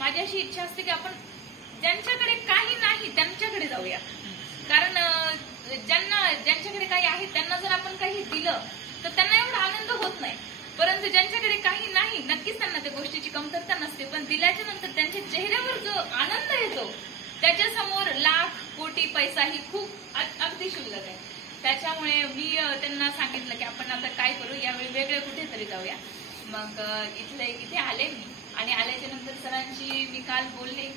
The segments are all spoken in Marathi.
माझी अशी इच्छा असते की आपण ज्यांच्याकडे काही नाही त्यांच्याकडे जाऊया, कारण ज्यांच्याकडे काही आहे त्यांना जर आपण काही दिलं तर त्यांना एवढा आनंद होत नाही, परंतु ज्यांच्याकडे काही नाही नक्कीच त्यांना त्या गोष्टीची कमतरता नसते, पण दिल्याच्या नंतर त्यांच्या चेहऱ्यावर जो आनंद येतो त्याच्यासमोर लाख कोटी पैसा ही खूप अगदी शुल्लक आहे. त्याच्यामुळे मी त्यांना सांगितलं की आपण आता काय करू, यावेळी वेगळे कुठेतरी जाऊया. मग इथे आले मी, आणि आल्याच्या नंतर सरांशी मी काल बोलले,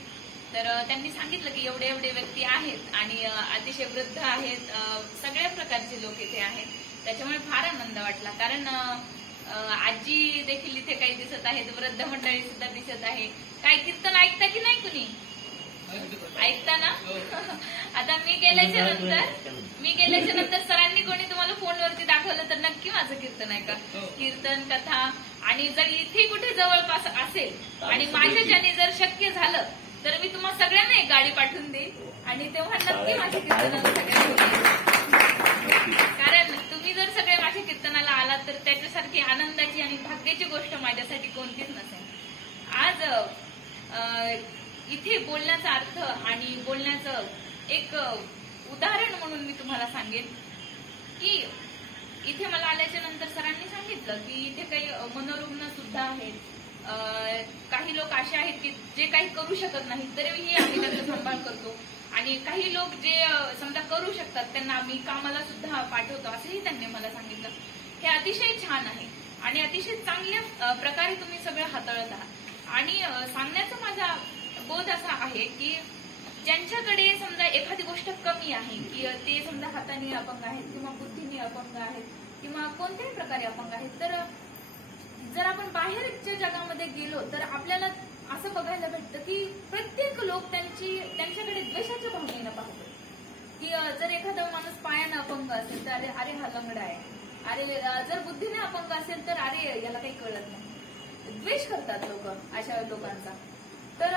तर त्यांनी सांगितलं की एवढे एवढे व्यक्ती आहेत आणि अतिशय वृद्ध आहेत, सगळ्या प्रकारचे लोक इथे आहेत. त्याच्यामुळे फार आनंद वाटला, कारण आजी देखील इथे काही दिसत आहेत, वृद्ध मंडळी सुद्धा दिसत आहे. काय कीर्तन ऐकता की नाही कुणी? ऐकता ना? आता मी गेल्याच्या नंतर सरांनी कोणी तुम्हाला फोनवरती दाखवलं तर नक्की माझं कीर्तन ऐका. कीर्तन, कथा, आणि जर इथे कुठे जवळपास असेल आणि माझ्याच्याने जर शक्य झालं तर मी तुम्हाला सगळ्यांना एक गाडी पाठवून देईन, आणि तेव्हा नक्की माझ्या कीर्तनाला सगळ्यांना, कारण तुम्ही जर सगळे माझ्या कीर्तनाला आलात तर त्याच्यासारखी आनंदाची आणि भाग्याची गोष्ट माझ्यासाठी कोणतीच नसेल. आज इथे बोलण्याचा अर्थ आणि बोलण्याचं एक उदाहरण म्हणून मी तुम्हाला सांगेन की इथे मला आल्याच्या नंतर सरांनी सांगितलं की इथे काही मनोरुग्ण सुद्धा आहेत, काही लोक असे आहेत की जे काही करू शकत नाहीत तरीही आम्ही त्यांचा सांभाळ करतो, आणि काही लोक जे समजा करू शकतात त्यांना आम्ही कामाला सुद्धा पाठवतो, असंही त्यांनी मला सांगितलं. हे अतिशय छान आहे आणि अतिशय चांगल्या प्रकारे तुम्ही सगळं हाताळत आहात. आणि सांगण्याचा माझा बोध असा आहे की ज्यांच्याकडे समजा एखादी गोष्ट कमी आहे, की ते समजा हाताने अपंग आहेत किंवा बुद्धीने अपंग आहेत किंवा कोणत्याही प्रकारे अपंग आहेत, तर जर आपण बाहेरच्या जगामध्ये गेलो तर आपल्याला असं बघायला भेटतं की प्रत्येक लोक त्यांच्याकडे द्वेषाच्या भावनेनं पाहतो. की जर एखादा माणूस पायानं अपंग असेल तर अरे हा लंगडा आहे, अरे जर बुद्धीने अपंग असेल तर अरे याला काही कळत नाही, द्वेष करतात लोक अशा लोकांचा. तर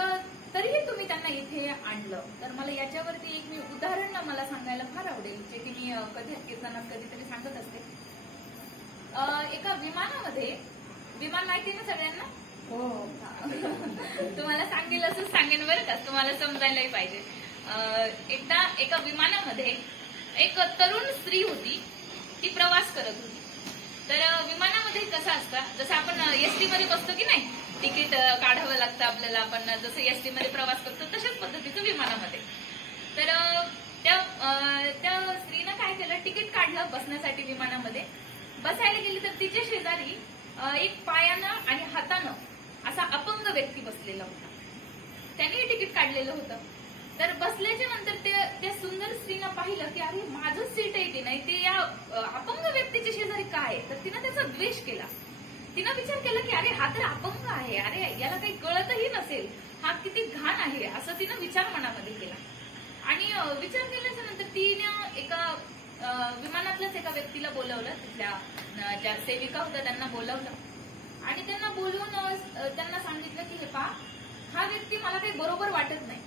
तरीही तुम्ही त्यांना इथे आणलं, तर मला याच्यावरती एक मी उदाहरण मला सांगायला फार आवडेल, जे की मी कीर्तनात कधीतरी सांगत असते. एका विमानामध्ये, विमान माहिती ना सगळ्यांना? हो, तुम्हाला सांगेल असंच सांगेन बरं का, तुम्हाला समजायलाही पाहिजे. एकदा एका विमानामध्ये एक तरुण स्त्री होती, ती प्रवास करत होती. तर विमानामध्ये कसं असतं, जसं आपण एसटी मध्ये बसतो की नाही, तिकीट काढावं लागतं आपल्याला, आपण जसं एसटी मध्ये प्रवास करतो तशाच पद्धतीचं विमानामध्ये. तर त्या स्त्रीनं काय केलं, तिकीट काढलं बसण्यासाठी विमानामध्ये. बसायला गेली तर तिच्या शेजारी एक पायानं आणि हातानं असा अपंग व्यक्ती बसलेला होता, त्याने तिकीट काढलेलं होतं. तर बसल्याच्या नंतर त्या सुंदर स्त्रीनं पाहिलं की अरे माझं सीट आहे की नाही, ते या अपंग व्यक्तीच्या शेजारी काय आहे, तर तिनं त्याचा द्वेष केला. तिनं विचार केला की अरे हा तर अपंग आहे, अरे याला काही कळतही नसेल, हा किती घाण आहे, असं तिनं विचार मनामध्ये केला. आणि विचार केल्याच्या नंतर तिनं एका विमानातल्याच एका व्यक्तीला बोलवलं, तिथल्या ज्या सेविका होत्या त्यांना बोलवलं, आणि त्यांना बोलवून त्यांना सांगितलं की हे पहा, हा व्यक्ती मला काही बरोबर वाटत नाही,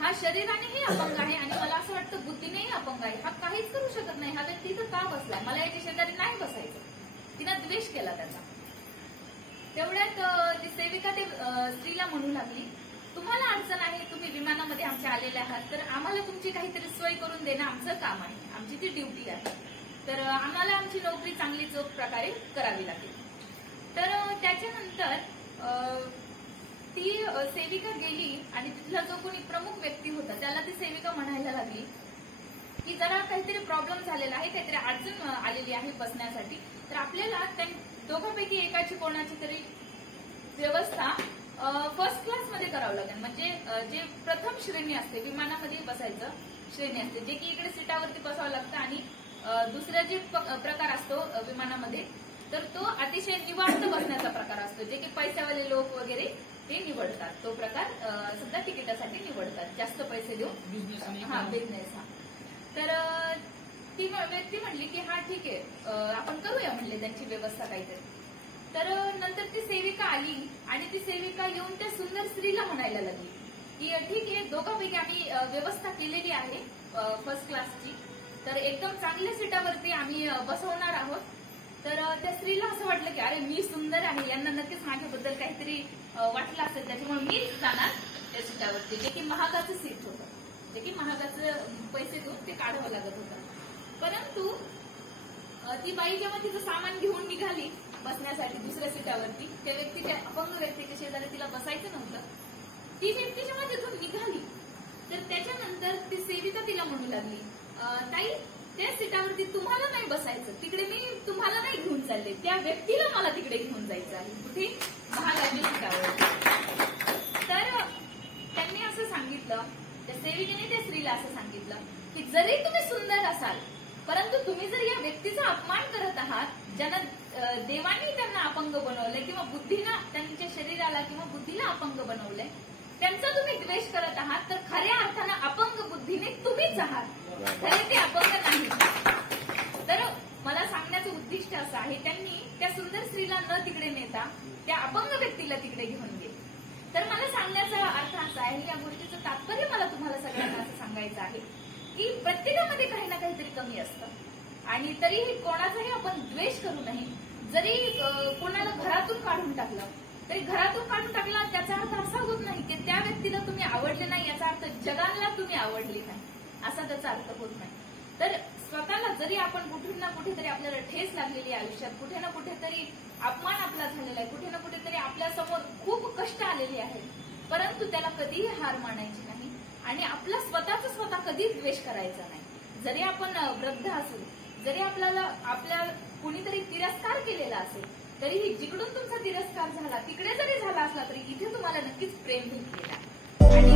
हा शरीरानेही अपंग आहे आणि मला असं वाटतं बुद्धीनेही अपंग आहे, हा काहीच करू शकत नाही, हा व्यक्ती इथं का बसलाय, मला याच्या शेजारी नाही बसायचं. तिनं द्वेष केला त्याचा. तेवढ्यात ती सेविका ते स्त्रीला म्हणू लागली, तुम्हाला अडचण आहे, तुम्ही विमानामध्ये आमच्या आलेले आहात, तर आम्हाला तुमची काहीतरी सोय करून देणं आमचं काम आहे, आमची ती ड्युटी आहे, तर आम्हाला आमची नोकरी चांगली चोख प्रकारे करावी लागेल. तर त्याच्यानंतर ती सेविका गेली आणि तिथला जो कोणी प्रमुख व्यक्ती होता त्याला ती सेविका म्हणायला लागली की जरा काहीतरी प्रॉब्लेम झालेला आहे, काहीतरी अडचण आलेली आहे बसण्यासाठी, तर आपल्याला त्या दोघांपैकी एकाची कोणाची तरी व्यवस्था फर्स्ट क्लास मध्ये करावं लागेल. म्हणजे जे प्रथम श्रेणी असते, विमानामध्ये बसायचं श्रेणी असते, जे की इकडे सीटावरती बसावं लागतं, आणि दुसरा जे प्रकार असतो विमानामध्ये तर तो अतिशय निवांत बसण्याचा प्रकार असतो, जे की पैशावाले लोक वगैरे ते निवडतात. तो प्रकार सुद्धा तिकिटासाठी निवडतात, जास्त पैसे देऊन. हा, बिझनेस. हा, तर ती व्यक्ती म्हणली की हा ठीक आहे, आपण करूया म्हणले त्यांची व्यवस्था काहीतरी. तर नंतर ती सेविका आली आणि ती सेविका येऊन त्या सुंदर स्त्रीला म्हणायला लागली की ठीक आहे, दोघांपैकी आम्ही व्यवस्था केलेली आहे फर्स्ट क्लासची, तर एकदम चांगल्या सीटावरती आम्ही बसवणार आहोत, तर त्या स्त्रीला असं वाटलं की अरे मी सुंदर आहे, यांना नक्कीच माझ्याबद्दल काहीतरी वाटलं असेल, त्याच्यामुळे मीच जाणार त्या सीटावरती, जे की महागाचं सीट होतं, जे की महागाचं पैसे देऊन ते काढावं लागत होतं. परंतु ती बाई जेव्हा तिचं सामान घेऊन निघाली बसण्यासाठी दुसऱ्या सीटावरती, त्या व्यक्तीच्या अपंग व्यक्तीच्या शेजारी तिला बसायचं नव्हतं, ती व्यक्ती जेव्हा तिथून निघाली तर त्याच्यानंतर ती सेविका तिला म्हणू लागली, ताई त्या सीटावरती तुम्हाला नाही बसायचं, तिकडे मी तुम्हाला नाही घेऊन चालले, त्या व्यक्तीला मला तिकडे घेऊन जायचं आहे, कुठे महागाच्या सीटावर. तर त्यांनी असं सांगितलं, त्या सेविकेने त्या स्त्रीला असं सांगितलं की जरी तुम्ही सुंदर असाल, परंतु तुम्ही जर या व्यक्तीचा अपमान करत आहात, ज्यांना देवानी त्यांना अपंग बनवलंय किंवा बुद्धीला, त्यांच्या शरीराला किंवा बुद्धीला अपंग बनवलंय, त्यांचा तुम्ही द्वेष करत आहात, तर खऱ्या अर्थानं अपंग बुद्धीने तुम्हीच आहात, खरे ते अपंग नाही. तर मला सांगण्याचं उद्दिष्ट असं आहे, त्यांनी त्या सुंदर स्त्रीला न तिकडे नेता त्या अपंग व्यक्तीला तिकडे घेऊन गेले. तर मला सांगण्याचा अर्थ असा आहे, या गोष्टीचं तात्पर्य मला तुम्हाला सगळ्यांना असं सांगायचं आहे की प्रत्येकामध्ये काही ना काहीतरी कमी असतं आणि तरीही कोणाचाही आपण द्वेष करू नये. जरी कोणाला घरातून काढून टाकलं तरी घरातून काढून टाकला त्याचा अर्थ असा होत नाही की त्या व्यक्तीला तुम्ही आवडले नाही, याचा अर्थ जगाला तुम्ही आवडले नाही, असा त्याचा अर्थ होत नाही. तर स्वतःला जरी आपण कुठे ना कुठेतरी आपल्याला ठेस लागलेली आयुष्यात, कुठे ना कुठेतरी अपमान आपला झालेला आहे, कुठे ना कुठेतरी आपल्या समोर खूप कष्ट आलेले आहेत, परंतु त्याला कधीही हार मानायची नाही आणि आपला स्वतःचा स्वतः कधीच द्वेष करायचा नाही. जरी आपण वृद्ध असू, जरी आपल्या कुणीतरी तिरस्कार केलेला असेल, तरीही जिकडून तुमचा तिरस्कार झाला तिकडे जरी झाला असला तरी इथे तुम्हाला नक्कीच प्रेम भेटलेला आणि